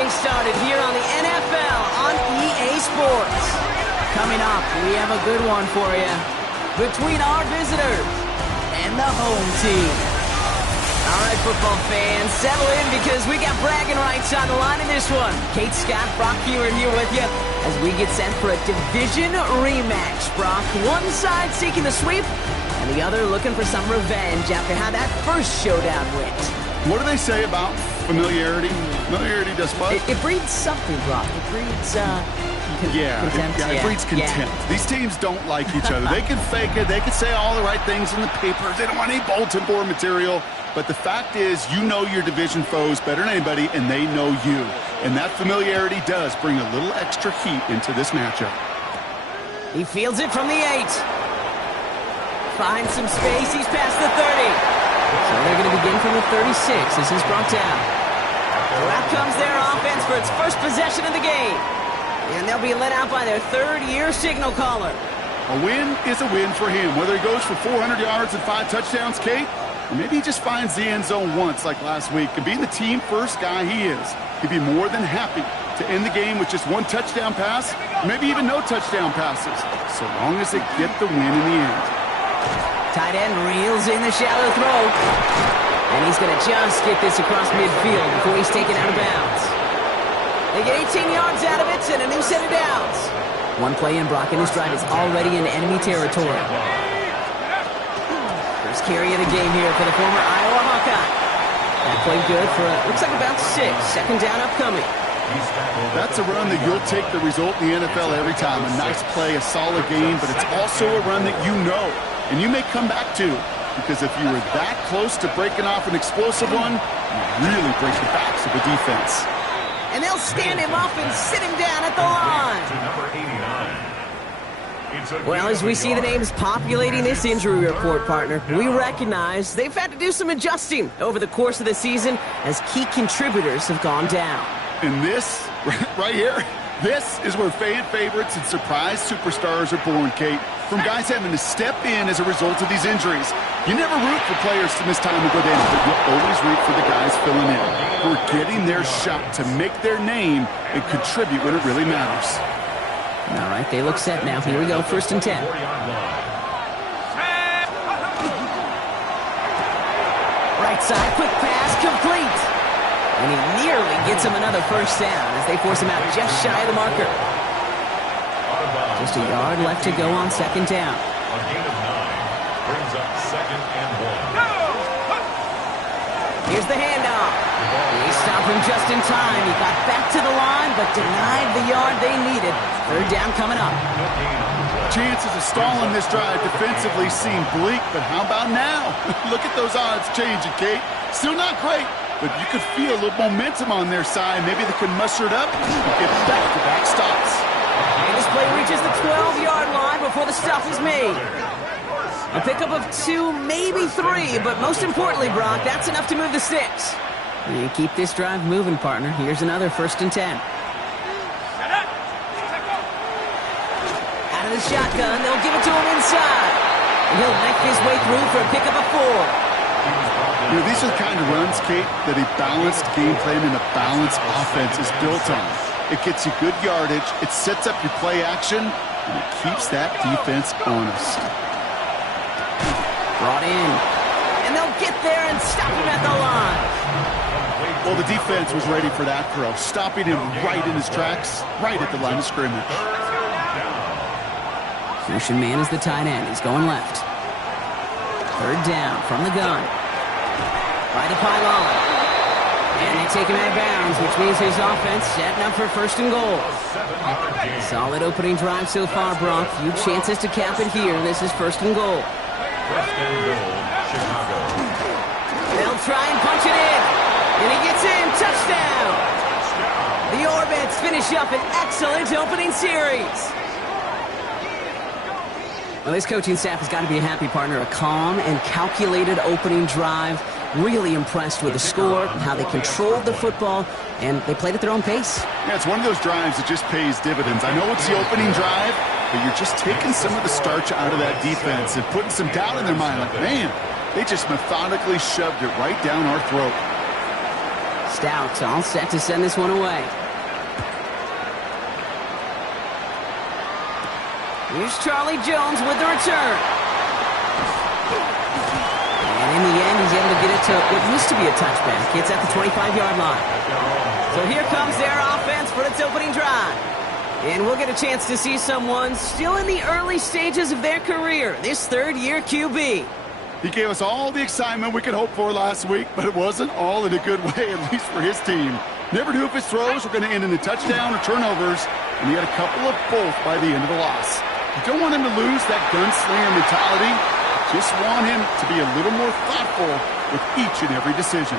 things started here on the NFL on EA Sports. Coming up, we have a good one for you between our visitors and the home team. All right, football fans, settle in because we got bragging rights on the line in this one. Kate, Scott, Brock here with you as we get set for a division rematch. Brock, one side seeking the sweep and the other looking for some revenge after how that first showdown went. What do they say about familiarity? Familiarity does what? It breeds something, Brock. It breeds, contempt. It breeds contempt. Yeah. These teams don't like each other. They can fake it. They can say all the right things in the papers. They don't want any bulletin board material. But the fact is, you know your division foes better than anybody, and they know you. And that familiarity does bring a little extra heat into this matchup. He fields it from the 8. Finds some space. He's past the 30. So they're going to begin from the 36 as he's brought down. So out comes their offense for its first possession of the game. And they'll be let out by their third-year signal caller. A win is a win for him. Whether he goes for 400 yards and 5 touchdowns, Kate, or maybe he just finds the end zone once like last week. And being the team-first guy he is, he'd be more than happy to end the game with just 1 touchdown pass, maybe even no touchdown passes, so long as they get the win in the end. Tight end reels in the shallow throw. And he's going to just get this across midfield before he's taken out of bounds. They get 18 yards out of it and a new set of downs. One play in, Brock, and his drive is already in enemy territory. First carry of the game here for the former Iowa Hawkeye. That played good for, looks like about 6. Second down upcoming. That's a run that you'll take the result in the NFL every time. A nice play, a solid game, but it's also a run that you know. And you may come back to, because if you were that close to breaking off an explosive one, you really break the backs of the defense. And they'll stand him up and sit him down at the line. Well, as we see the names populating this injury report, partner, we recognize they've had to do some adjusting over the course of the season as key contributors have gone down. And this, right here, this is where fan favorites and surprise superstars are born, Kate. From guys having to step in as a result of these injuries. You never root for players to miss time and go down, but you always root for the guys filling in, who are getting their shot to make their name and contribute when it really matters. All right, they look set now. Here we go, 1st and 10. Right side, quick pass, complete. And he nearly gets him another first down as they force him out just shy of the marker. Just a yard left to go on 2nd down. A gain of 9 brings up 2nd and 1. Here's the handoff. He stopped him just in time. He got back to the line, but denied the yard they needed. 3rd down coming up. Chances of stalling this drive defensively seem bleak, but how about now? Look at those odds changing, Kate. Still not great, but you could feel a little momentum on their side. Maybe they can muster it up and get back-to-back stops. And this play reaches the 12-yard line before the stop is made. A pickup of 2, maybe 3, but most importantly, Brock, that's enough to move the sticks. You keep this drive moving, partner. Here's another 1st and 10. Out of the shotgun, they'll give it to him inside. And he'll make his way through for a pickup of 4. You know, these are the kind of runs, Kate, that a balanced game plan and a balanced offense is built on. It gets you good yardage, it sets up your play action, and it keeps that defense honest. Brought in. And they'll get there and stop him at the line. Well, the defense was ready for that throw, stopping him right in his tracks, right at the line of scrimmage. Christian Man is the tight end. He's going left. 3rd down from the gun. By the pylon. And they take him out of bounds, which means his offense setting up for 1st and goal. Solid opening drive so far, Brock. Few chances to cap it here. This is 1st and goal. 1st and goal, Chicago. They'll try and punch it in. And he gets in. Touchdown. The Orbits finish up an excellent opening series. Well, this coaching staff has got to be a happy partner. A calm and calculated opening drive. Really impressed with the score, how they controlled the football, and they played at their own pace. Yeah, it's one of those drives that just pays dividends. I know it's the opening drive, but you're just taking some of the starch out of that defense and putting some doubt in their mind. Like, man, they just methodically shoved it right down our throat. Stout all set to send this one away. Here's Charlie Jones with the return. And in the end, he's able to get it to what used to be a touchback. It's at the 25-yard line. So here comes their offense for its opening drive. And we'll get a chance to see someone still in the early stages of their career, this third-year QB. He gave us all the excitement we could hope for last week, but it wasn't all in a good way, at least for his team. Never knew if his throws were going to end in a touchdown or turnovers, and he had a couple of both by the end of the loss. You don't want him to lose that gunslinger mentality. Just want him to be a little more thoughtful with each and every decision.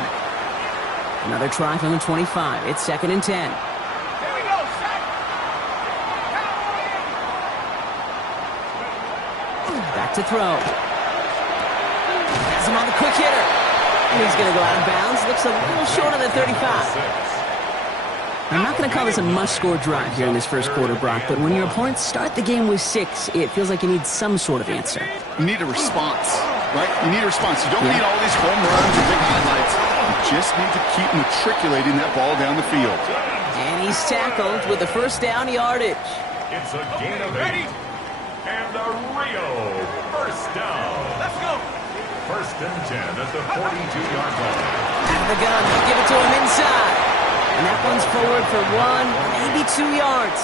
Another try from the 25. It's 2nd and 10. Back to throw. Has him on the quick hitter. And he's going to go out of bounds. Looks a little short of the 35. I'm not going to call this a must-score drive here in this first quarter, Brock, but when your opponents start the game with 6, it feels like you need some sort of answer. You need a response, right? You need a response. You don't need all these home runs or big highlights. You just need to keep matriculating that ball down the field. And he's tackled with the first down yardage. It's a gain of 8. And a Rio first down. Let's go. 1st and 10 at the 42-yard line. Out of the gun, they'll give it to him inside. And that one's forward for 1, maybe 2 yards.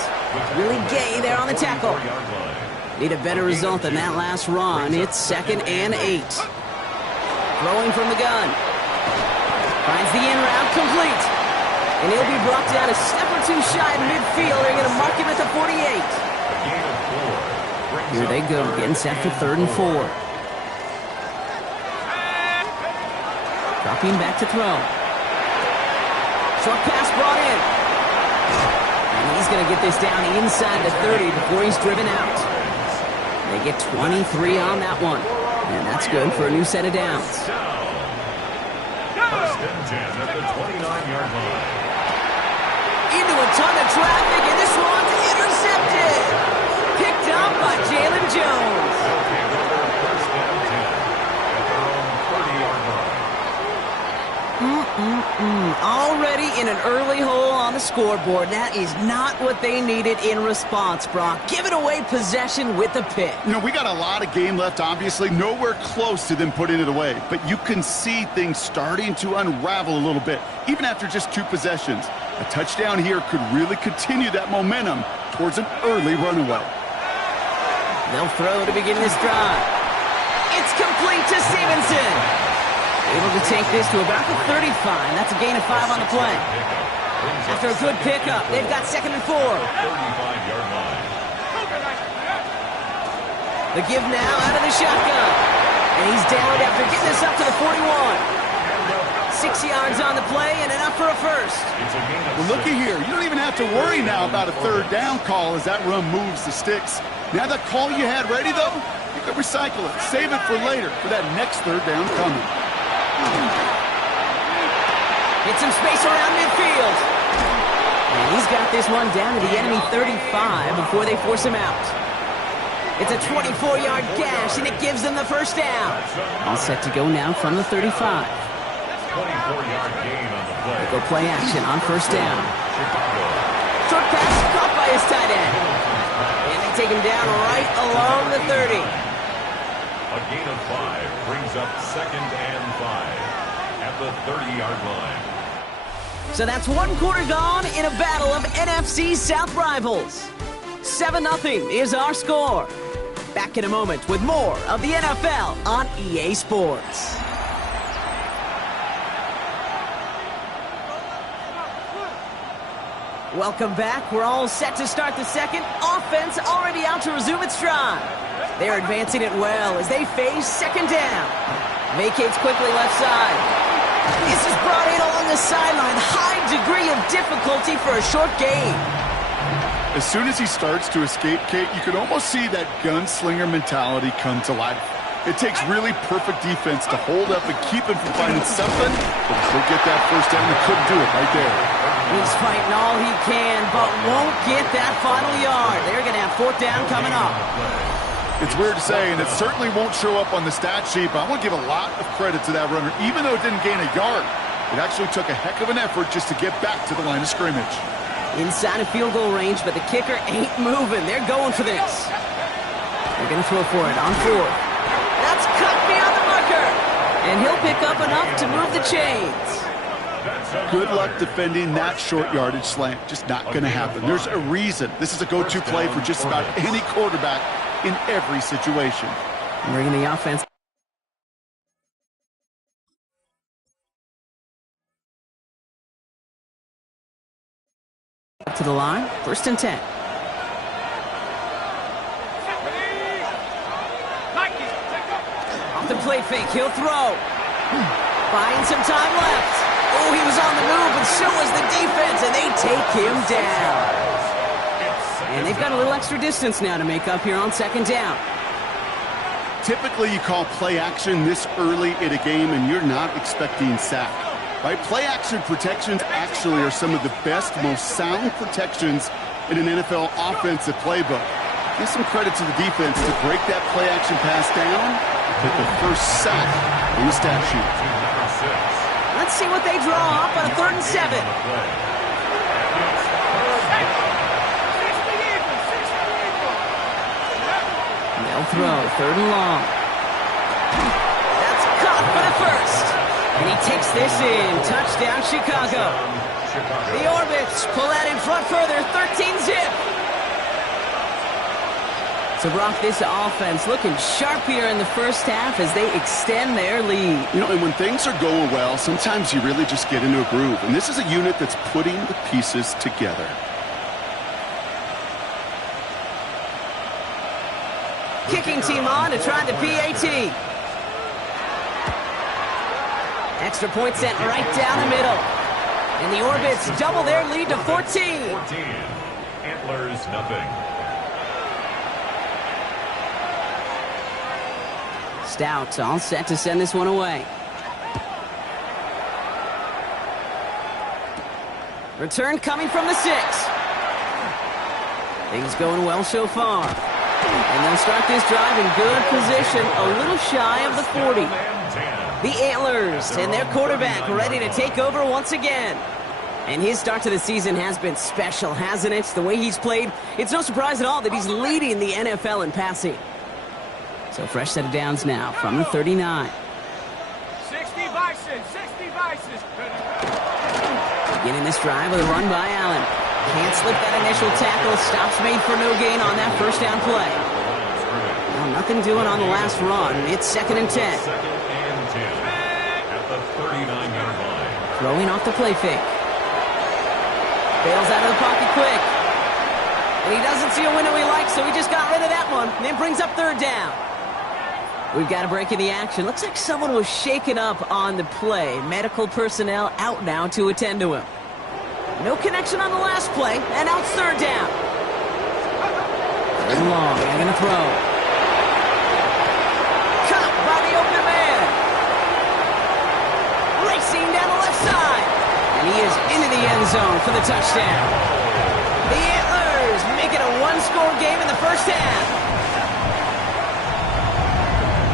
Really gay there on the tackle. Need a better result than that last run. It's 2nd and 8. Throwing from the gun. Finds the in route complete. And he'll be brought down a step or 2 shy of midfield. They're going to mark him at the 48. Here they go, getting set for 3rd and 4. Dropping back to throw. Short pass brought in. And he's going to get this down inside the 30 before he's driven out. They get 23 on that one. And that's good for a new set of downs. 1st and 10 at the 29-yard line. Into a ton of traffic, and this one's intercepted. Picked up by Jalen Jones. Okay, another 1st and 10 at their own 30-yard line. Already in an early hole on the scoreboard. That is not what they needed in response, Brock. Giving away possession with the pick. You know, we got a lot of game left, obviously. Nowhere close to them putting it away. But you can see things starting to unravel a little bit, even after just 2 possessions. A touchdown here could really continue that momentum towards an early runaway. They'll throw to begin this drive. It's complete to Stevenson. Able to take this to about the 35. That's a gain of 5 on the play. After a good pickup, they've got 2nd and 4. 35-yard line. The give now out of the shotgun. And he's down after getting this up to the 41. 6 yards on the play and enough for a first. Well, looky here. You don't even have to worry now about a 3rd down call as that run moves the sticks. Now that call you had ready, though, you could recycle it. Save it for later for that next 3rd down coming. Get some space around midfield. And he's got this one down to the enemy 35 before they force him out. It's a 24-yard gash, and it gives them the first down. All set to go now from the 35. 24-yard gain on the play. They go play action on 1st down. Short pass caught by his tight end. And they take him down right along the 30. A gain of 5 brings up 2nd and 5 at the 30-yard line. So that's 1 quarter gone in a battle of NFC South rivals. 7-0 is our score. Back in a moment with more of the NFL on EA Sports. Welcome back. We're all set to start the second. Offense already out to resume its drive. They're advancing it well as they face 2nd down. Vacates quickly left side. This is brought in along the sideline. High degree of difficulty for a short gain. As soon as he starts to escape, Kate, you can almost see that gunslinger mentality come to life. It takes really perfect defense to hold up and keep him from finding something, but he'll get that first down. They couldn't do it right there. He's fighting all he can, but won't get that final yard. They're going to have 4th down coming up. It's weird to say, and it certainly won't show up on the stat sheet, but I want to give a lot of credit to that runner. Even though it didn't gain a yard, It actually took a heck of an effort just to get back to the line of scrimmage. Inside of field goal range, but the kicker ain't moving. They're going for this. They're going to throw for it on 4th. That's cut beyond the marker. And he'll pick up enough to move the chains. Good luck defending that short yardage slant. Just not going to happen. There's a reason. This is a go-to play for just about any quarterback in every situation. Bringing the offense up to the line. 1st and 10. Off the play fake. He'll throw. Buying some time left. Oh, he was on the move, and so was the defense, and they take him down. And they've got a little extra distance now to make up here on 2nd down. Typically, you call play action this early in a game, and you're not expecting sack. Right? Play action protections actually are some of the best, most sound protections in an NFL offensive playbook. Give some credit to the defense to break that play action pass down and put the first sack on the stat sheet. Let's see what they draw up on a 3rd and 7. They'll throw 3rd and long. That's caught for the 1st. And he takes this in. Touchdown, Chicago. The Orbits pull that in front further. 13-zip. So, Brock, this offense looking sharp here in the 1st half as they extend their lead. You know, and when things are going well, sometimes you really just get into a groove. And this is a unit that's putting the pieces together. Kicking team on to try the PAT. Extra point sent right down the middle. And the Orbits double their lead to 14. 14. Antlers, nothing. Stout all set to send this one away. Return coming from the 6. Things going well so far. And they'll start this drive in good position, a little shy of the 40. The Antlers and their quarterback ready to take over once again. And his start to the season has been special, hasn't it? The way he's played, it's no surprise at all that he's leading the NFL in passing. So fresh set of downs now from the 39. 60 vices, 60 vices. Beginning this drive with a run by Allen. Can't slip that initial tackle. Stops made for no gain on that 1st down play. Well, nothing doing on the last run. It's 2nd and 10. 2nd and 10 at the 39-yard line. Throwing off the play fake. Bails out of the pocket quick. And he doesn't see a window he likes, so he just got rid of that one. And then brings up 3rd down. We've got a break in the action. Looks like someone was shaken up on the play. Medical personnel out now to attend to him. No connection on the last play, and now it's 3rd down. 3rd and long, they're going to throw. Caught by the open man. Racing down the left side. And he is into the end zone for the touchdown. The Antlers make it a 1-score game in the 1st half.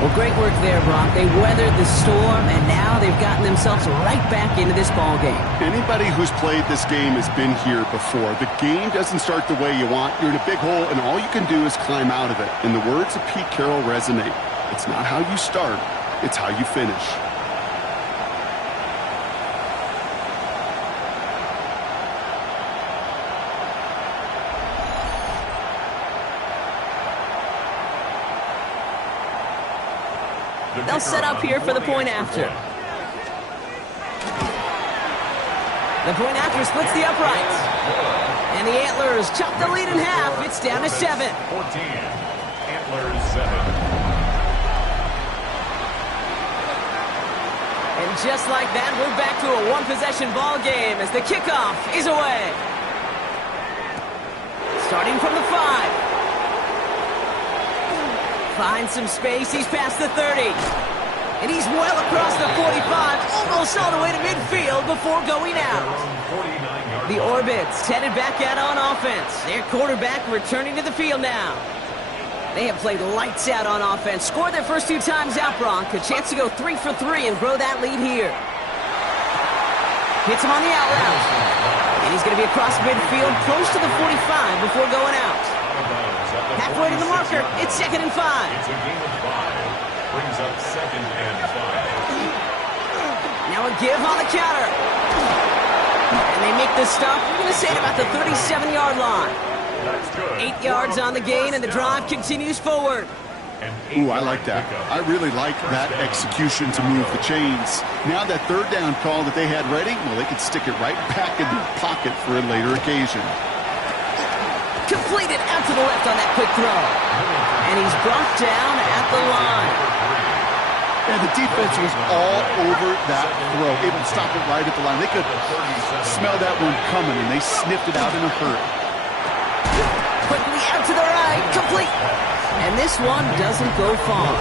Well, great work there, Brock. They weathered the storm, and now they've gotten themselves right back into this ball game. Anybody who's played this game has been here before. The game doesn't start the way you want. You're in a big hole, and all you can do is climb out of it. And the words of Pete Carroll resonate. It's not how you start, it's how you finish. They'll set up here for the point after. The point after splits the uprights. And the Antlers chop the lead in half. It's down to 7. 14. Antlers 7. And just like that, we're back to a one-possession ball game as the kickoff is away. Starting from the 5. Finds some space. He's past the 30. And he's well across the 45, almost all the way to midfield before going out. The Orbits headed back out on offense. Their quarterback returning to the field now. They have played lights out on offense. Scored their first 2 times out, Bronk. A chance to go 3 for 3 and grow that lead here. Hits him on the out route. And he's going to be across midfield, close to the 45 before going out. Halfway to the marker. It's 2nd and 5. It's a gain of 5. Brings up 2nd and 5. Now a give on the counter. And they make the stop. We're going to say at about the 37-yard line. That's good. 8 yards on the gain, and the drive continues forward. Ooh, I like that. I really like that execution to move the chains. Now that 3rd down call that they had ready, well, they could stick it right back in their pocket for a later occasion. Completed out to the left on that quick throw. And he's brought down at the line. And the defense was all over that throw, able to stop it right at the line. They could smell that one coming, and they sniffed it out in a hurry. Quickly out to the right, complete. And this one doesn't go far.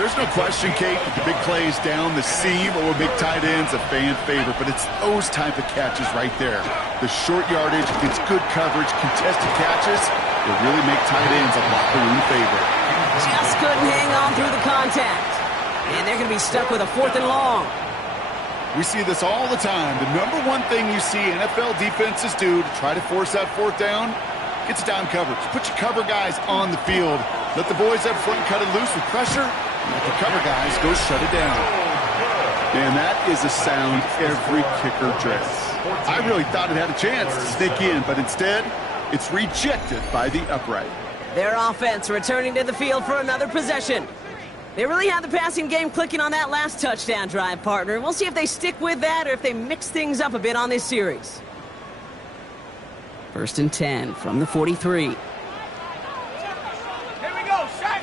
There's no question, Kate, that the big plays down the seam or big tight ends a fan favorite, but it's those type of catches right there. The short yardage against good coverage, contested catches, will really make tight ends a locker room favorite. Just couldn't hang on through the contact. And they're going to be stuck with a 4th and long. We see this all the time. The number one thing you see NFL defenses do to try to force that 4th down, it's down coverage. Put your cover guys on the field. Let the boys up front cut it loose with pressure. Let the cover guys go shut it down. And that is a sound every kicker dreads. I really thought it had a chance to sneak in, but instead, it's rejected by the upright. Their offense returning to the field for another possession. They really had the passing game clicking on that last touchdown drive, partner. We'll see if they stick with that or if they mix things up a bit on this series. 1st and 10 from the 43. Here we go, Shaq.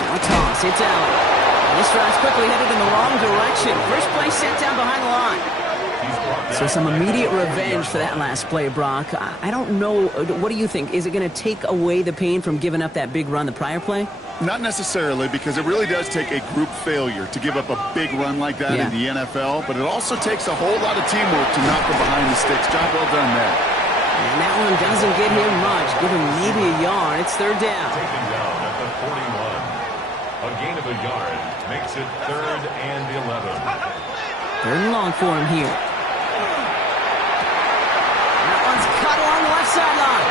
Now a toss, it's out. And this drive's quickly headed in the wrong direction. First play set down behind the line. So some immediate revenge for that last play, Brock. I don't know. What do you think? Is it going to take away the pain from giving up that big run the prior play? Not necessarily, because it really does take a group failure to give up a big run like that in the NFL, but it also takes a whole lot of teamwork to knock them behind the sticks. Job well done there. And that one doesn't get him much. Give him maybe a yard. It's 3rd down. Taken down at the 41. A gain of a yard makes it 3rd and 11. 3rd and long for him here. That one's cut along the left sideline.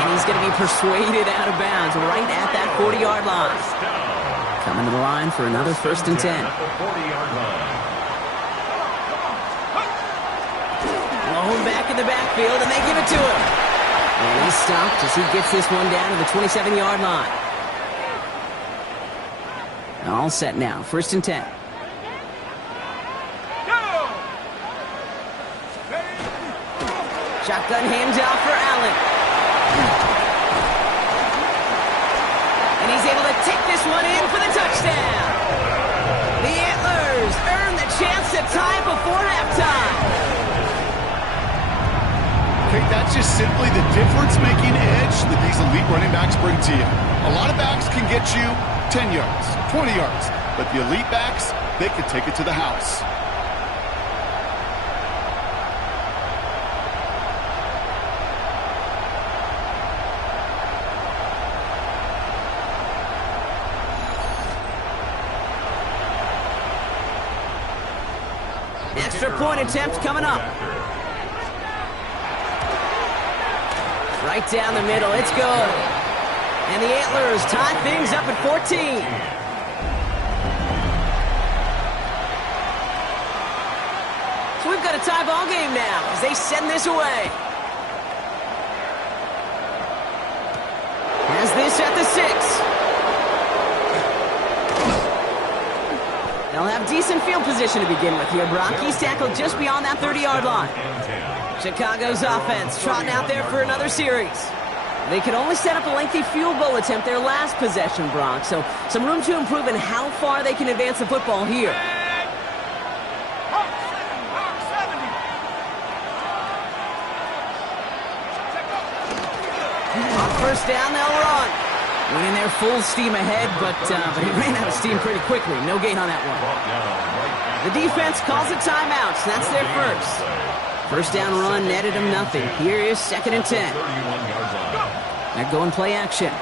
And he's going to be persuaded out of bounds right at that 40-yard line. Coming to the line for another 1st and 10. At the 40-yard line. Blown back in the backfield, and they give it to him. And he's stopped as he gets this one down to the 27-yard line. All set now. 1st and 10. Shotgun handoff for Allen. And he's able to take this one in for the touchdown. The Antlers earn the chance to tie before halftime. Okay, that's just simply the difference-making edge that these elite running backs bring to you. A lot of backs can get you 10 yards, 20 yards, but the elite backs, they can take it to the house. Extra point attempt coming up. Right down the middle, it's good. And the Antlers tie things up at 14. So we've got a tie ball game now as they send this away. Has this at the 6. They'll have decent field position to begin with here, Brock. He's tackled just beyond that 30-yard line. Chicago's offense trotting out there for another series. They could only set up a lengthy field goal attempt their last possession, Brock. So some room to improve in how far they can advance the football here. On 1st down, they'll run. Went in there full steam ahead, but he ran out of steam pretty quickly. No gain on that one. The defense calls a timeout, so that's their first. 1st down run netted him nothing. Here is 2nd and 10. They're going play action.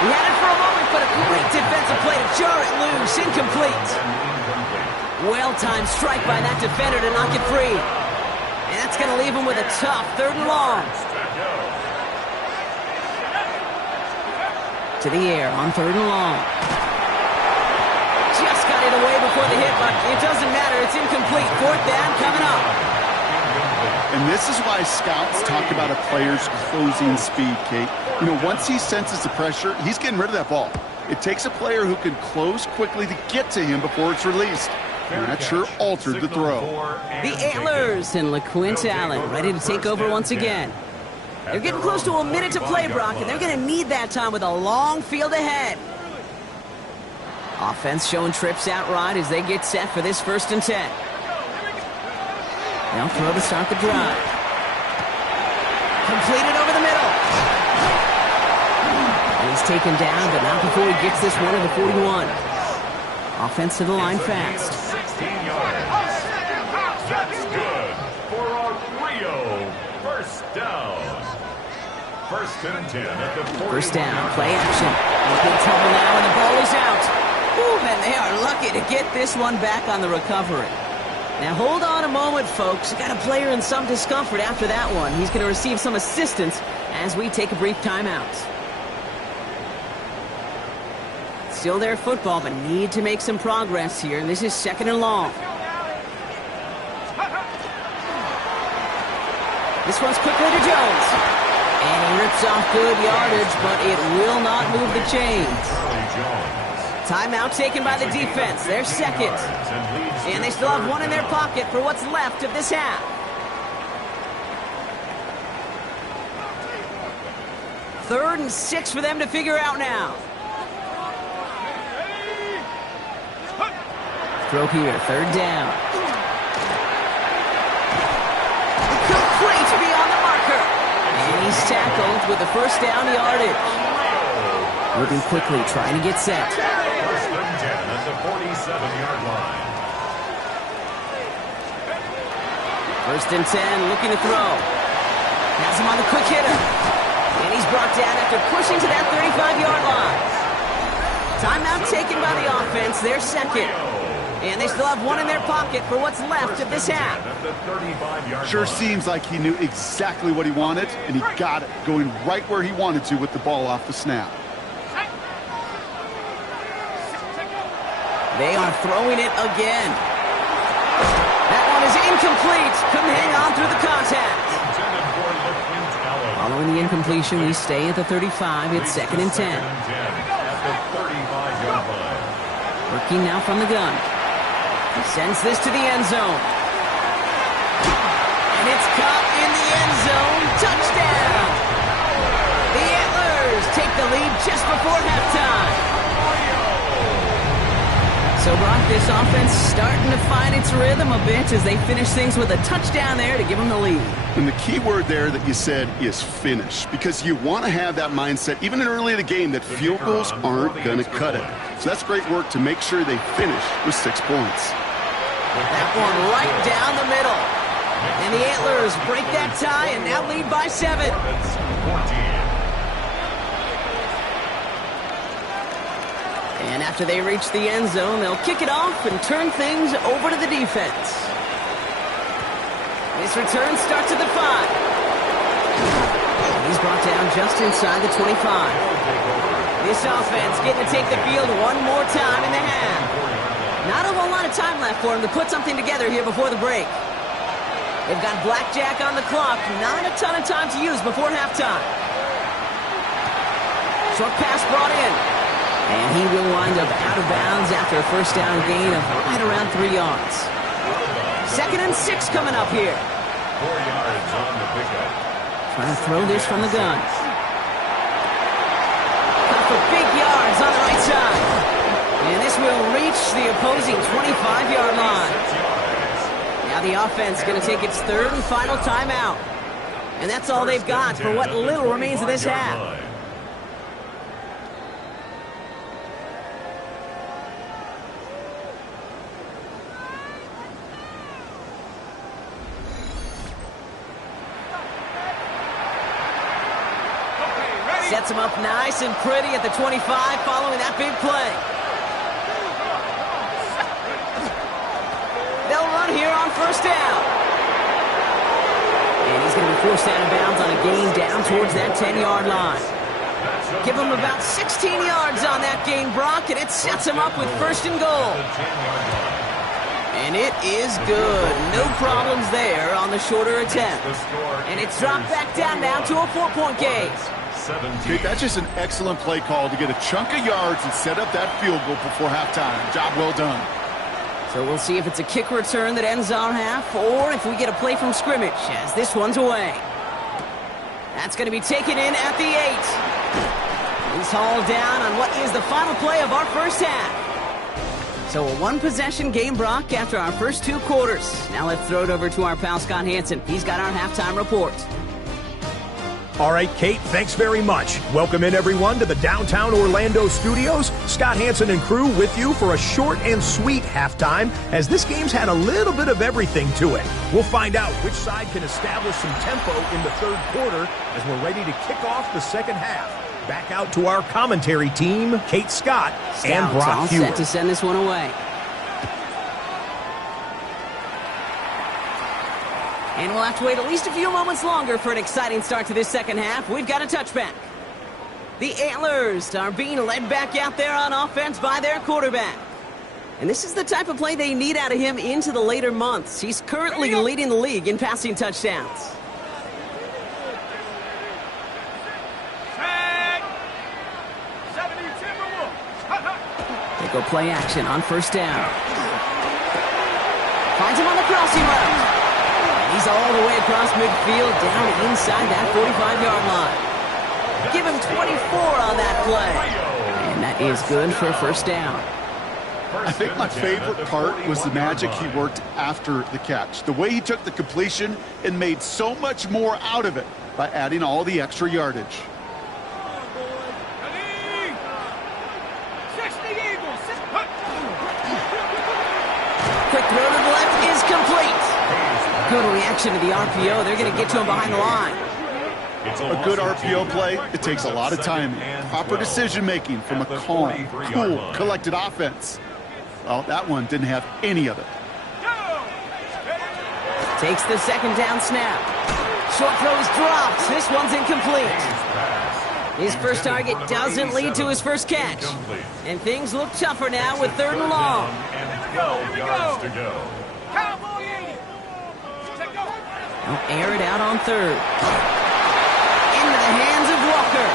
He had it for a moment, but Defensive play to jar it loose. Incomplete. Well-timed strike by that defender to knock it free. And that's going to leave him with a tough 3rd and long. To the air on 3rd and long. Just got it away before the hit, but it doesn't matter. It's incomplete. 4th down coming up. And this is why scouts talk about a player's closing speed, Kate. You know, once he senses the pressure, he's getting rid of that ball. It takes a player who can close quickly to get to him before it's released. And that sure altered the throw. The Antlers and LeQuint Allen ready to take over once again. They're getting close to a minute to play, Brock, and they're going to need that time with a long field ahead. Offense showing trips out right as they get set for this 1st and 10. They'll throw to start the drive. Completed over the middle. And he's taken down, but not before he gets this one to the 41. Offense to the line fast. 16 yards. That's good for a Rio 1st down. 1st and 10 at the 41. 1st down, play action. Looking trouble now, and the ball is out. Ooh, and they are lucky to get this one back on the recovery. Now hold on a moment, folks. You got a player in some discomfort after that one. He's going to receive some assistance as we take a brief timeout. Still their football, but need to make some progress here. And this is 2nd and long. This one's quickly to Jones. And he rips off good yardage, but it will not move the chains. Timeout taken by the defense. They're 2nd. And they still have one in their pocket for what's left of this half. Third and 6 for them to figure out now. Throw here, 3rd down. Complete beyond the marker. And he's tackled with the 1st down yardage. Moving quickly, trying to get set. 1st and 10 at the 47-yard line. 1st and 10, looking to throw. Has him on the quick hitter. And he's brought down after pushing to that 35-yard line. Timeout taken by the offense. They're 2nd. And they still have one in their pocket for what's left of this half. Sure seems like he knew exactly what he wanted, and he got it, going right where he wanted to with the ball off the snap. They are throwing it again. That one is incomplete. Couldn't hang on through the contact. Following the incompletion, we stay at the 35. It's 2nd and 10. Working now from the gun. He sends this to the end zone. And it's caught in the end zone. Touchdown! The Antlers take the lead just before halftime. So, Brock, this offense starting to find its rhythm a bit as they finish things with a touchdown there to give them the lead. And the key word there that you said is finish, because you want to have that mindset, even early in the game, that field goals aren't going to cut it. So that's great work to make sure they finish with 6 points. That one right down the middle. And the Antlers break that tie and now lead by 7. And after they reach the end zone, they'll kick it off and turn things over to the defense. This return starts at the 5. He's brought down just inside the 25. This offense getting to take the field one more time in the half. Not a whole lot of time left for him to put something together here before the break. They've got blackjack on the clock. Not a ton of time to use before halftime. Short pass brought in. And he will wind up out of bounds after a 1st down gain of right around 3 yards. 2nd and 6 coming up here. 4 yards on the pickup. Trying to throw this from the gun. Got for big yards on the right side. And this will reach the opposing 25-yard line. Now the offense going to take its 3rd and final timeout. And that's all they've got for what little remains of this half. Sets him up nice and pretty at the 25 following that big play. first down. And he's going to be forced out of bounds on a gain down towards that 10-yard line. Give him about 16 yards on that gain, Brock, and it sets him up with first and goal. And it is good. No problems there on the shorter attempt. And it's dropped back down now to a 4-point game. Okay, that's just an excellent play call to get a chunk of yards and set up that field goal before halftime. Job well done. So we'll see if it's a kick return that ends our half or if we get a play from scrimmage as this one's away. That's going to be taken in at the 8. He's hauled down on what is the final play of our first half. So a one-possession game, Brock, after our first 2 quarters. Now let's throw it over to our pal Scott Hansen. He's got our halftime report. All right, Kate, thanks very much. Welcome in, everyone, to the downtown Orlando studios. Scott Hansen and crew with you for a short and sweet halftime, as this game's had a little bit of everything to it. We'll find out which side can establish some tempo in the third quarter as we're ready to kick off the second half. Back out to our commentary team, Kate Scott and Brock all Hewitt. Set to send this one away. And we'll have to wait at least a few moments longer for an exciting start to this second half. We've got a touchback. The Antlers are being led back out there on offense by their quarterback. And this is the type of play they need out of him into the later months. He's currently leading the league in passing touchdowns. They go play action on first down. Finds him on the crossing route. He's all the way across midfield, down inside that 45-yard line. Give him 24 on that play. And that is good for a first down. I think my favorite part was the magic he worked after the catch. The way he took the completion and made so much more out of it by adding all the extra yardage. Quick throw to the left is complete. Good reaction to the RPO. They're going to get to him behind the line. A good RPO play, it takes a lot of timing. Proper decision-making from a calm, cool, collected offense. Well, that one didn't have any of it. Takes the second down snap. Short throw is dropped. This one's incomplete. His first target doesn't lead to his first catch. And things look tougher now with third and long. 12 yards to go. They'll air it out on third. Into the hands of Walker.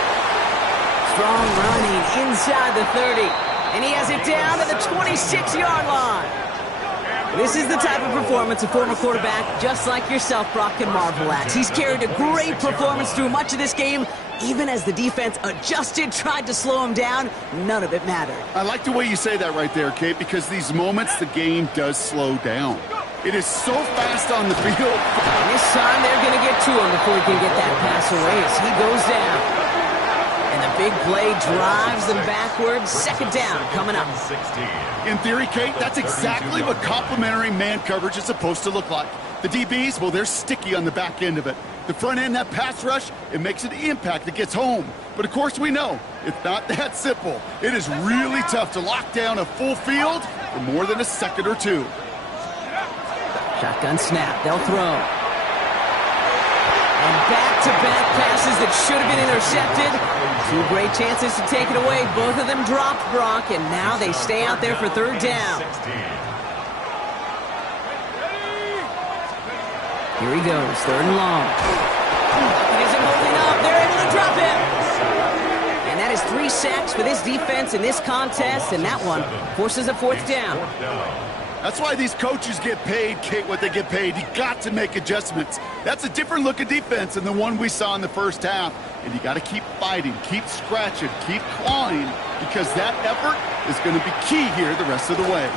Strong running inside the 30. And he has it down to the 26-yard line. This is the type of performance a former quarterback just like yourself, Brock, can marvel at. He's carried a great performance through much of this game. Even as the defense adjusted, tried to slow him down, none of it mattered. I like the way you say that right there, Kate, because these moments the game does slow down. It is so fast on the field. And this time they're going to get to him before he can get that pass away as he goes down. And the big play drives them backwards. Second down coming up. In theory, Kate, that's exactly what complimentary man coverage is supposed to look like. The DBs, well, they're sticky on the back end of it. The front end, that pass rush, it makes an impact that gets home. But of course we know, it's not that simple. It is really tough to lock down a full field for more than a second or two. Shotgun snap, they'll throw. And back-to-back passes that should have been intercepted. Two great chances to take it away. Both of them dropped, Brock, and now they stay out there for third down. Here he goes, third and long. He isn't holding up. They're able to drop him. And that is 3 sacks for this defense in this contest, and that one forces a fourth down. That's why these coaches get paid, Kate, what they get paid. You got to make adjustments. That's a different look at defense than the one we saw in the first half. And you got to keep fighting, keep scratching, keep clawing, because that effort is going to be key here the rest of the way.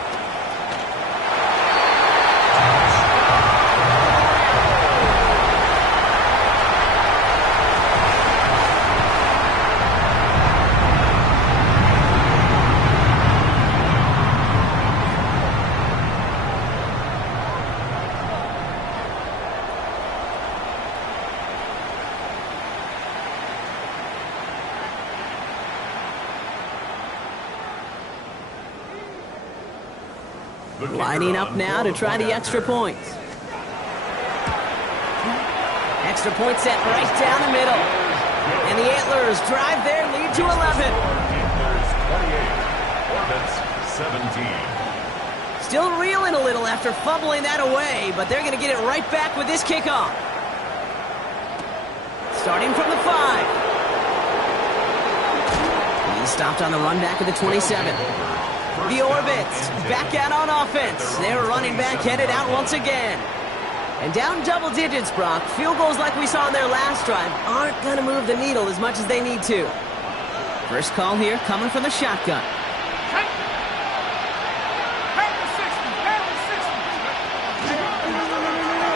Lining up now to try the extra point. Extra point set right down the middle. And the Antlers drive their lead to 11. Antlers 28, Orbits 17. Still reeling a little after fumbling that away, but they're going to get it right back with this kickoff. Starting from the 5. He's stopped on the run back of the 27. The Orbits back out on offense. Their running back headed out once again. And down double digits, Brock. Field goals like we saw in their last drive aren't going to move the needle as much as they need to. First call here coming from the shotgun.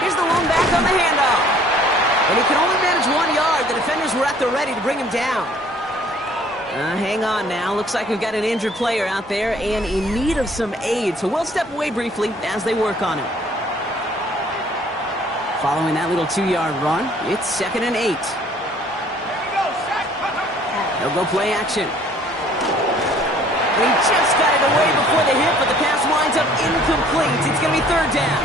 Here's the lone back on the handoff. And he can only manage 1 yard. The defenders were at the ready to bring him down. Hang on now. Looks like we've got an injured player out there and in need of some aid. So we'll step away briefly as they work on him. Following that little 2-yard run, it's 2nd and 8. They'll go play action. He just got it away before the hit, but the pass winds up incomplete. It's going to be 3rd down.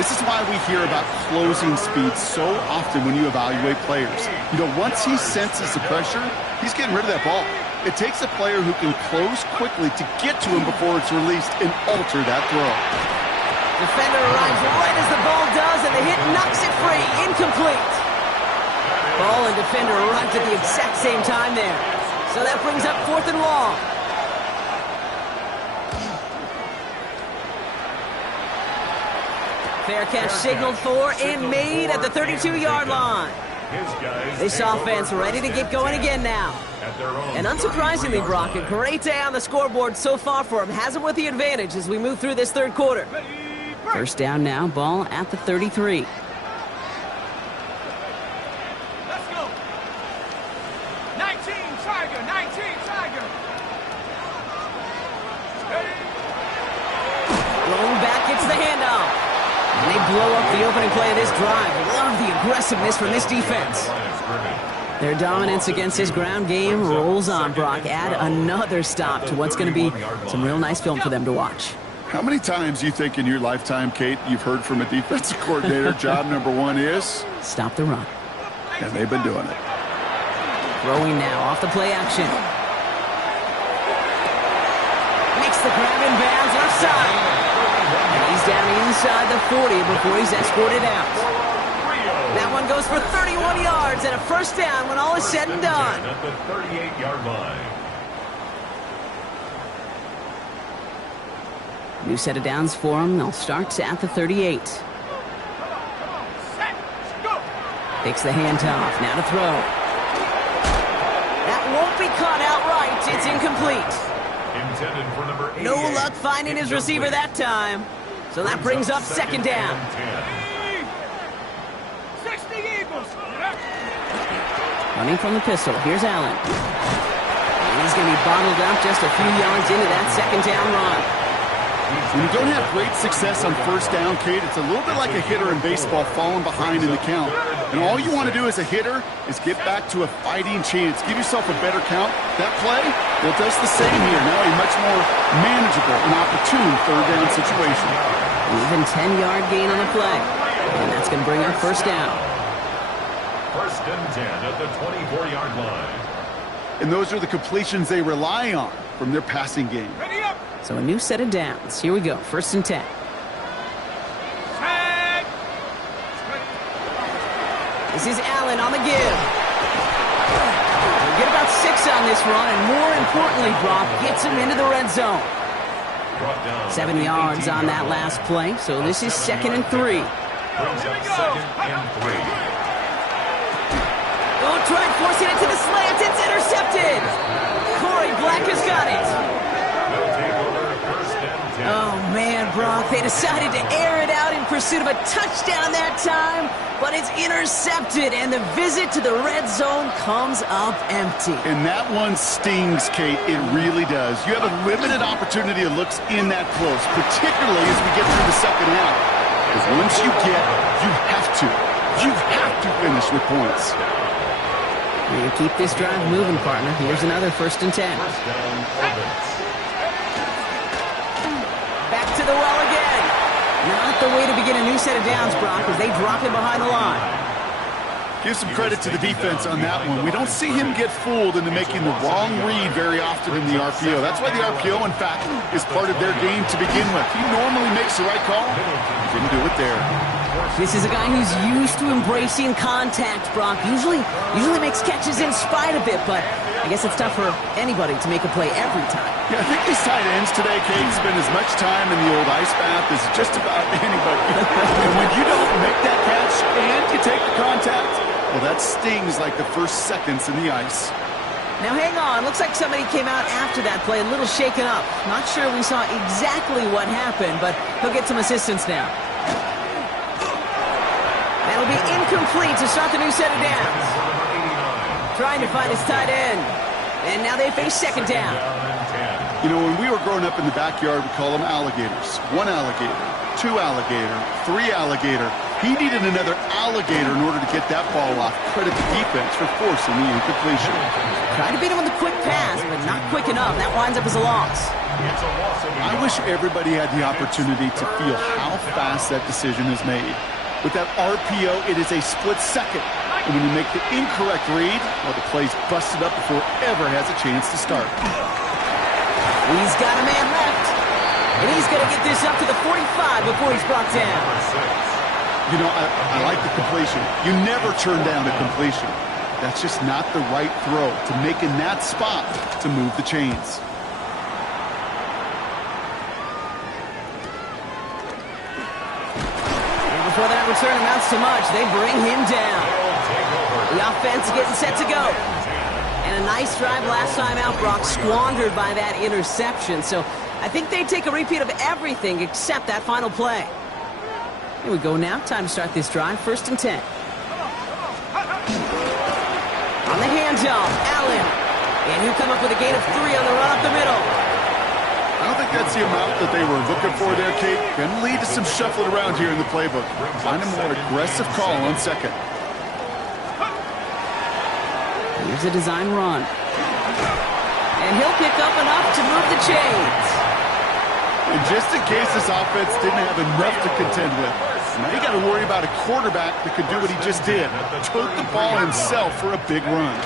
This is why we hear about closing speed so often when you evaluate players. You know, once he senses the pressure, he's getting rid of that ball. It takes a player who can close quickly to get to him before it's released and alter that throw. Defender arrives right as the ball does, and the hit knocks it free. Incomplete. Ball and defender arrived at the exact same time there. So that brings up 4th and long. Fair catch signaled for and made at the 32-yard line. This offense ready to get going again now. And unsurprisingly, Brock, a great day on the scoreboard so far for him. Has him with the advantage as we move through this 3rd quarter. First down now, ball at the 33. Let's go. 19, Tiger, 19, Tiger. Rolling back gets the handoff. And they blow up the opening play of this drive. Love the aggressiveness from this defense. Their dominance against this ground game rolls on, Brock. Add another stop to what's going to be some real nice film for them to watch. How many times do you think in your lifetime, Kate, you've heard from a defensive coordinator, job number 1 is? Stop the run. And they've been doing it. Throwing now off the play action. Makes the grab in bounds left side. And he's down inside the 40 before he's escorted out. That one goes for 31 yards and a first down when all is said and done. At the 38-yard line. New set of downs for him. They'll start at the 38. Takes the handoff. Now to throw. That won't be caught outright. It's incomplete. Intended for number 88. No luck finding his receiver that time. So that brings up 2nd down. 60 Eagles. Running from the pistol. Here's Allen. And he's going to be bottled up just a few yards into that 2nd down run. When you don't have great success on first down, Kate, it's a little bit like a hitter in baseball falling behind in the count. And all you want to do as a hitter is get back to a fighting chance. Give yourself a better count. That play, well, does the same here. Now a much more manageable and opportune 3rd down situation. Even 10-yard gain on the play. And that's going to bring up first down. 1st and 10 at the 24-yard line. And those are the completions they rely on from their passing game. Ready up. So a new set of downs. Here we go. 1st and 10. Set. This is Allen on the give. He'll get about 6 on this run, and more importantly, Brock gets him into the red zone. 7 yards on that last play, so this is 2nd and 3. Brings up 2nd and 3. Oh, tried forcing it to the slant. It's intercepted. Corey Black has got it. Oh, man, Brock, they decided to air it out in pursuit of a touchdown that time, but it's intercepted, and the visit to the red zone comes up empty. And that one stings, Kate. It really does. You have a limited opportunity of looks in that close, particularly as we get through the 2nd half. Because once you have to finish with points. You keep this drive moving, partner. Here's another 1st and 10. First down, Orbits. Back to the well again. Not the way to begin a new set of downs, Brock, as they drop him behind the line. Give some credit to the defense on that one. We don't see him get fooled into making the wrong read very often in the RPO. That's why the RPO, in fact, is part of their game to begin with. He normally makes the right call. He didn't do it there. This is a guy who's used to embracing contact, Brock. Usually makes catches in spite of it, but I guess it's tough for anybody to make a play every time. Yeah, I think these tight ends today, Kate, spend as much time in the old ice bath as just about anybody. And when you don't make that catch and you take the contact, well, that stings like the first seconds in the ice. Now, hang on. Looks like somebody came out after that play a little shaken up. Not sure we saw exactly what happened, but he'll get some assistance now. That'll be incomplete to start the new set of downs. Trying to find his tight end. And now they face second down. You know, when we were growing up in the backyard, we call them alligators. 1 alligator, 2 alligator, 3 alligator. He needed another alligator in order to get that ball off. Credit the defense for forcing the incompletion. Tried to beat him with a quick pass, but not quick enough. That winds up as a loss. I wish everybody had the opportunity to feel how fast that decision is made. With that RPO, it is a split second. And when you make the incorrect read, well, the play's busted up before it ever has a chance to start. He's got a man left. And he's going to get this up to the 45 before he's brought down. You know, I like the completion. You never turn down a completion. That's just not the right throw to make in that spot to move the chains. And before that return amounts to much, they bring him down. The offense getting set to go. And a nice drive last time out, Brock, squandered by that interception. So I think they take a repeat of everything except that final play. Here we go now. Time to start this drive. 1st and 10. On the handoff, Allen. And he'll come up with a gain of 3 on the run up the middle. I don't think that's the amount that they were looking for there, Kate. Going to lead to some shuffling around here in the playbook. Find a more aggressive call on second. Here's a design run. And he'll pick up enough to move the chains. And just in case this offense didn't have enough to contend with, now you got to worry about a quarterback that could do what he just did. Tote the ball himself for a big run.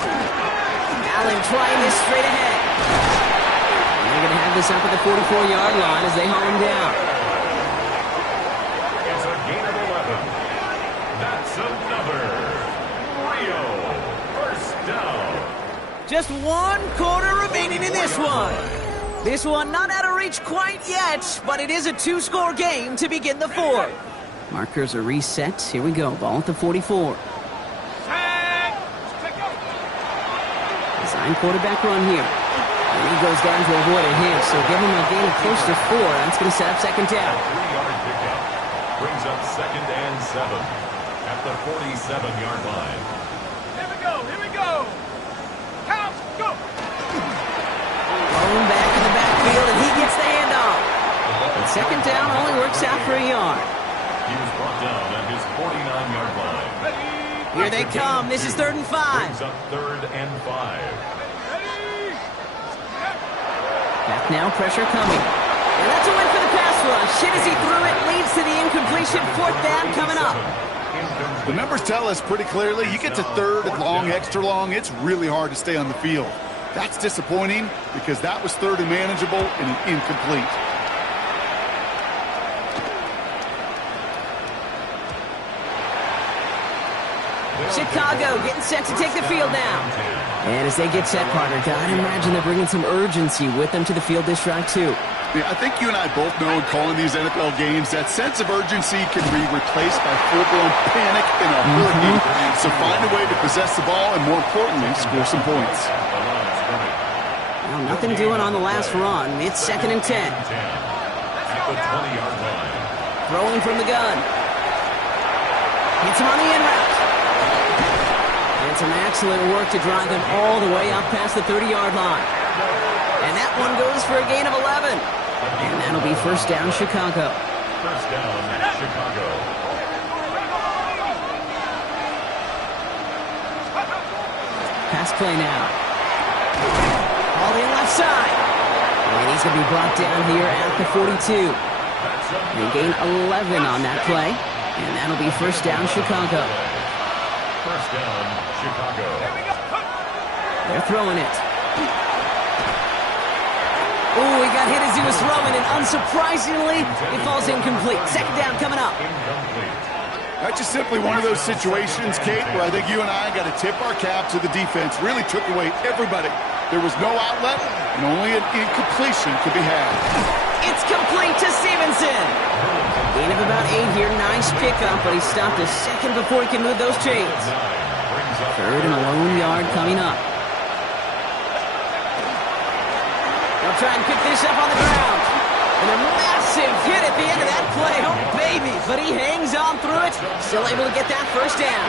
Allen trying this straight ahead. And they're going to have this up at the 44-yard line as they haul him down. It's a gain of 11. That's another Rio first down. Just 1 quarter remaining in this one. This one not out of reach quite yet, but it is a 2-score game to begin the 4th. Markers are reset. Here we go. Ball at the 44. Design quarterback run here. And he goes down to avoid a hit, so give him a gain of close to 4. That's going to set up second down. 3-yard pickup brings up 2nd and 7 at the 47-yard line. Here we go, here we go. Count, go. Thrown back in the backfield, and he gets the handoff. But second down only works out for a yard. He was brought down at his 49-yard line. Here they come. This is 3rd and 5. Brings up 3rd and 5. Back now, pressure coming. And that's a win for the pass rush. Hit as he threw it, leads to the incompletion. 4th down coming up. The numbers tell us pretty clearly, you get to 3rd and long, extra long, it's really hard to stay on the field. That's disappointing because that was 3rd and manageable and an incomplete. Chicago getting set to take the field now. And as they get set, partner, gotta imagine they're bringing some urgency with them to the field this drive, too. Yeah, I think you and I both know in calling these NFL games that sense of urgency can be replaced by full-blown panic in a hurricane. So find a way to possess the ball and, more importantly, score some points. Well, nothing doing on the last run. It's 2nd and 10. At the 20-yard line. Throwing from the gun. Hits him on the in route. And some excellent work to drive them all the way up past the 30-yard line. And that one goes for a gain of 11. And that'll be 1st down, Chicago. 1st down, Chicago. Pass play now. All in left side. And he's going to be brought down here at the 42. They gain 11 on that play, and that'll be first down, Chicago. First down, Chicago. They're throwing it. Oh, he got hit as he was throwing, and unsurprisingly, it falls incomplete. Second down coming up. Incomplete. That's just simply one of those situations, Kate, where I think you and I got to tip our cap to the defense. Really took away everybody. There was no outlet, and only an incompletion could be had. It's complete to Stevenson. Gain of about 8 here. Nice pickup, but he stopped a second before he can move those chains. Third and a lone yard coming up. They'll try and pick this up on the ground. And a massive hit at the end of that play. Oh, baby. But he hangs on through it. Still able to get that first down.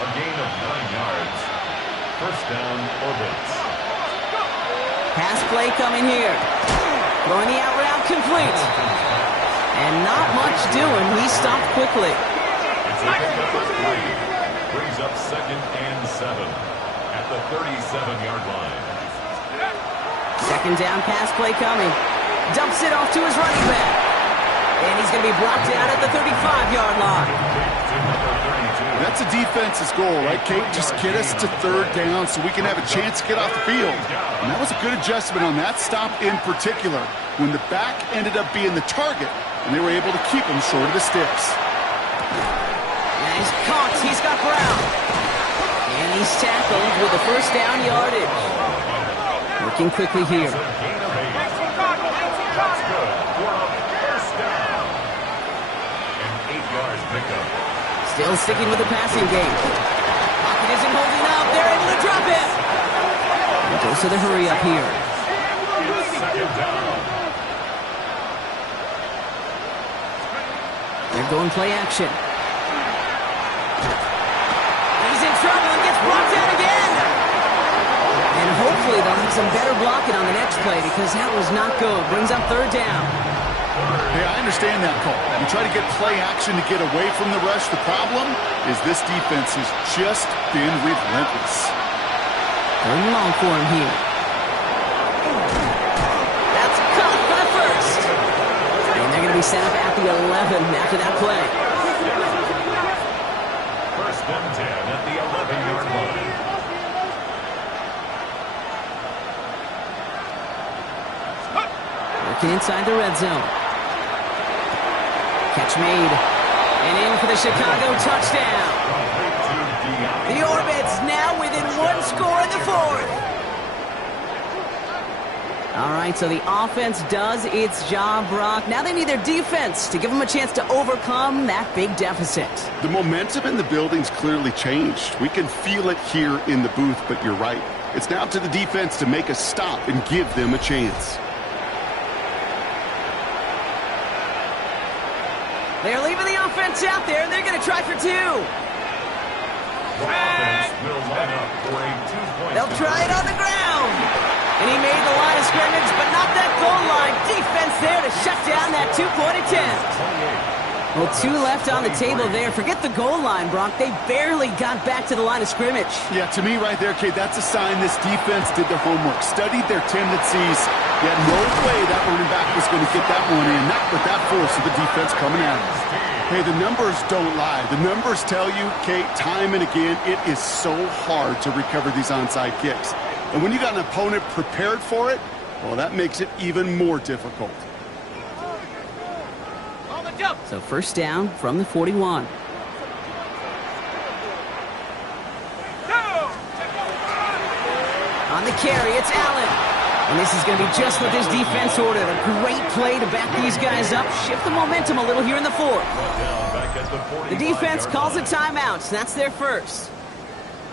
A gain of 9 yards. First down, Orbits. Pass play coming here. Throwing the out route complete. And not much doing. He stopped quickly. It's a pickup of 3. Brings up second and 7 at the 37-yard line. Second down pass play coming. Dumps it off to his running back. And he's going to be brought down at the 35-yard line. That's a defense's goal, right, Kate? Just get us to third down so we can have a chance to get off the field. And that was a good adjustment on that stop in particular, when the back ended up being the target, and they were able to keep him short of the sticks. And he's caught. He's got Brown. And he's tackled with the first down yardage. Working quickly here. That's good for a first down. And 8 yards pickup. Still sticking with the passing game. Pocket isn't holding up. They're able to drop it. And goes to the hurry up here. Second down. They're going play action. He's in trouble and gets brought down again. And hopefully they'll have some better blocking on the next play because that was not good. Brings up third down. Hey, I understand that call. You try to get play action to get away from the rush. The problem is this defense has just been relentless. Third and long for him here. That's caught for the first. And they're going to be set up at the 11 after that play. First and 10 at the 11-yard line. Working inside the red zone. Catch made. And in for the Chicago touchdown. The Orbits now within 1 score in the fourth. All right, so the offense does its job, Brock. Now they need their defense to give them a chance to overcome that big deficit. The momentum in the building's clearly changed. We can feel it here in the booth, but you're right. It's now to the defense to make a stop and give them a chance. They're leaving the offense out there, and they're going to try for 2. The offense will line up for a 2-point. They'll try it on the ground. And he made the line of scrimmage, but not that goal line. Defense there to shut down that 2-point attempt. Well, 2 left on the table there. Forget the goal line, Brock. They barely got back to the line of scrimmage. Yeah, to me right there, Kate, that's a sign this defense did their homework, studied their tendencies. You had no way that running back was going to get that one in, not with that force of the defense coming at him. Hey, the numbers don't lie. The numbers tell you, Kate, time and again, it is so hard to recover these onside kicks. And when you got an opponent prepared for it, well, that makes it even more difficult. So first down from the 41. On the carry, it's Allen. And this is going to be just what this defense ordered. A great play to back these guys up, shift the momentum a little here in the fourth. The defense calls a timeout. That's their first.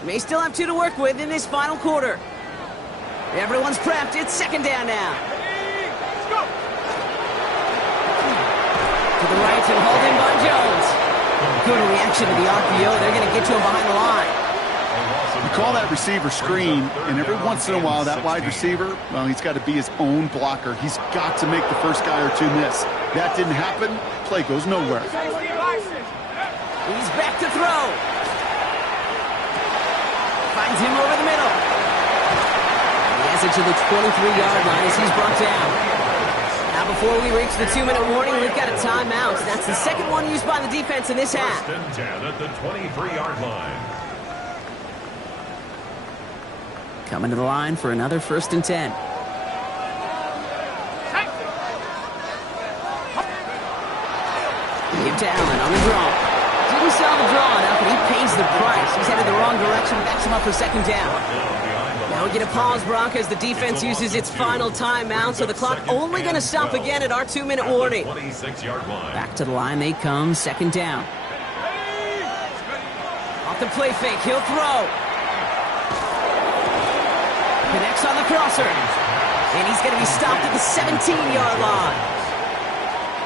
May still have 2 to work with in this final quarter. Everyone's prepped. It's second down now. To the right and hauled in by Jones. Good reaction to the RPO. They're going to get to him behind the line. You call that receiver screen, and every once in a while, that wide receiver, well, he's got to be his own blocker. He's got to make the first guy or 2 miss. That didn't happen. Play goes nowhere. He's back to throw. Finds him over the middle. He has it to the 23-yard line as he's brought down. Now, before we reach the 2-minute warning, we've got a timeout. That's the second one used by the defense in this half. First and 10 at the 23-yard line. Coming to the line for another 1st and 10. Give to Allen on the draw. Didn't sell the draw enough, and he pays the price. He's headed the wrong direction, backs him up for 2nd down. Now we get a pause, Brock, as the defense uses its final timeout, so the clock only going to stop again at our 2-minute warning. 26-yard line. Back to the line they come, 2nd down. Off the play fake, he'll throw. Connects on the crosser. And he's going to be stopped at the 17-yard line.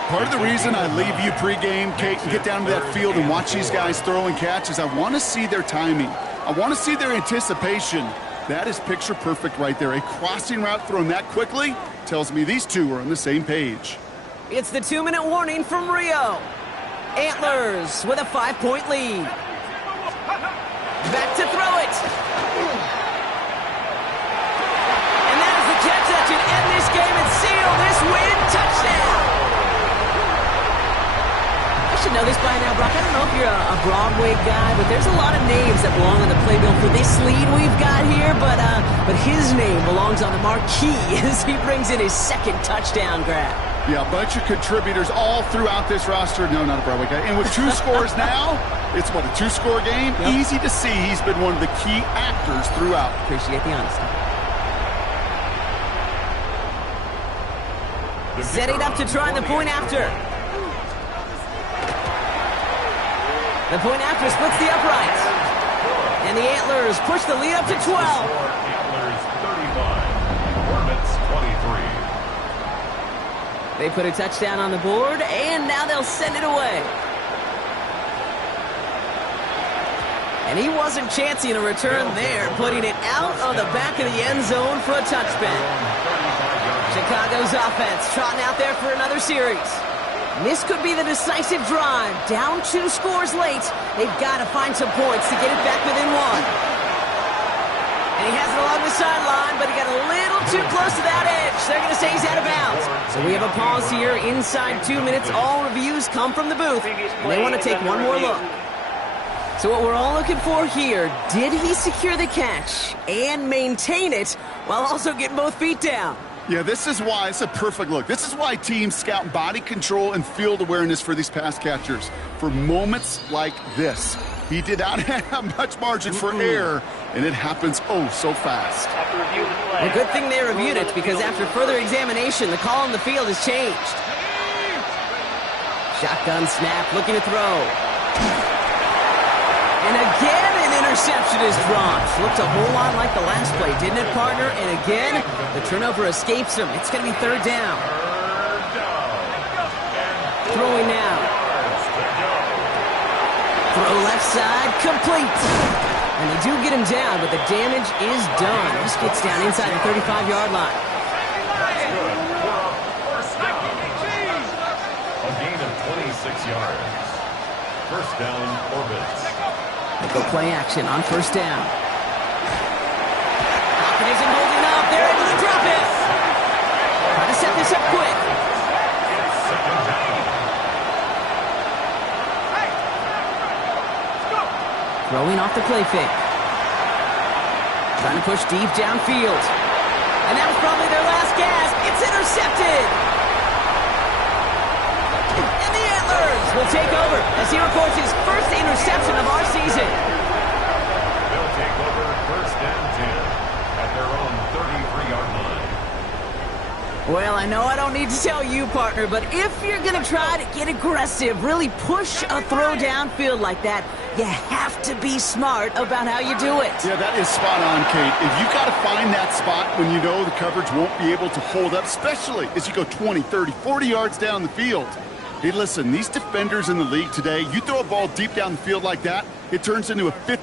Part of the reason I leave you pregame, Kate, and get down to that field and watch these guys throw and catch is I want to see their timing. I want to see their anticipation. That is picture perfect right there. A crossing route thrown that quickly tells me these two are on the same page. It's the 2-minute warning from Rio. Antlers with a 5-point lead. Back to throw it. And that is the catch that should end this game and seal this win. Touchdown. I should know this by now, Brock. I don't know if you're a Broadway guy, but there's a lot of names that belong on the playbill for this lead we've got here, but his name belongs on the marquee as he brings in his 2nd touchdown grab. Yeah, a bunch of contributors all throughout this roster. No, not a Broadway guy. And with 2 scores now, it's what, a 2-score game? Yep. Easy to see he's been one of the key actors throughout. Appreciate the honesty. Setting up to try the point after. The point after splits the uprights. And the Antlers push the lead up to 12. Antlers 35, Hornets 23. They put a touchdown on the board, and now they'll send it away. And he wasn't chancing a return there, putting it out of the back of the end zone for a touchback. Chicago's offense trotting out there for another series. This could be the decisive drive. Down 2 scores late. They've got to find some points to get it back within 1. And he has it along the sideline, but he got a little too close to that edge. They're going to say he's out of bounds. So we have a pause here. Inside 2 minutes, all reviews come from the booth. And they want to take one more look. So what we're all looking for here, did he secure the catch and maintain it while also getting both feet down? Yeah, this is why it's a perfect look. This is why teams scout body control and field awareness for these pass catchers. For moments like this. He did not have much margin for error, and it happens oh so fast. Well, good thing they reviewed it, because after further examination, the call on the field has changed. Shotgun snap, looking to throw. And again, an interception is dropped. Looked a whole lot like the last play, didn't it, partner? And again, the turnover escapes him. It's going to be 3rd down. Throwing now. Throw left side, complete. And they do get him down, but the damage is done. This gets down inside the 35-yard line. A gain of 26 yards. 1st down, Orbits. They go play action on 1st down. Hopkins isn't holding up. They're able to drop it. Try to set this up quick. 2nd down. Throwing off the play fake. Trying to push deep downfield. And that was probably their last gasp. It's intercepted. And the Antlers will take over as he records his first interception of our season. They'll take over 1st and 10 at their own 33-yard line. Well, I know I don't need to tell you, partner, but if you're going to try to get aggressive, really push a throw downfield like that, you have to be smart about how you do it. Yeah, that is spot on, Kate. If you got to find that spot when you know the coverage won't be able to hold up, especially as you go 20, 30, 40 yards down the field. Hey, listen, these defenders in the league today, you throw a ball deep down the field like that, it turns into a 50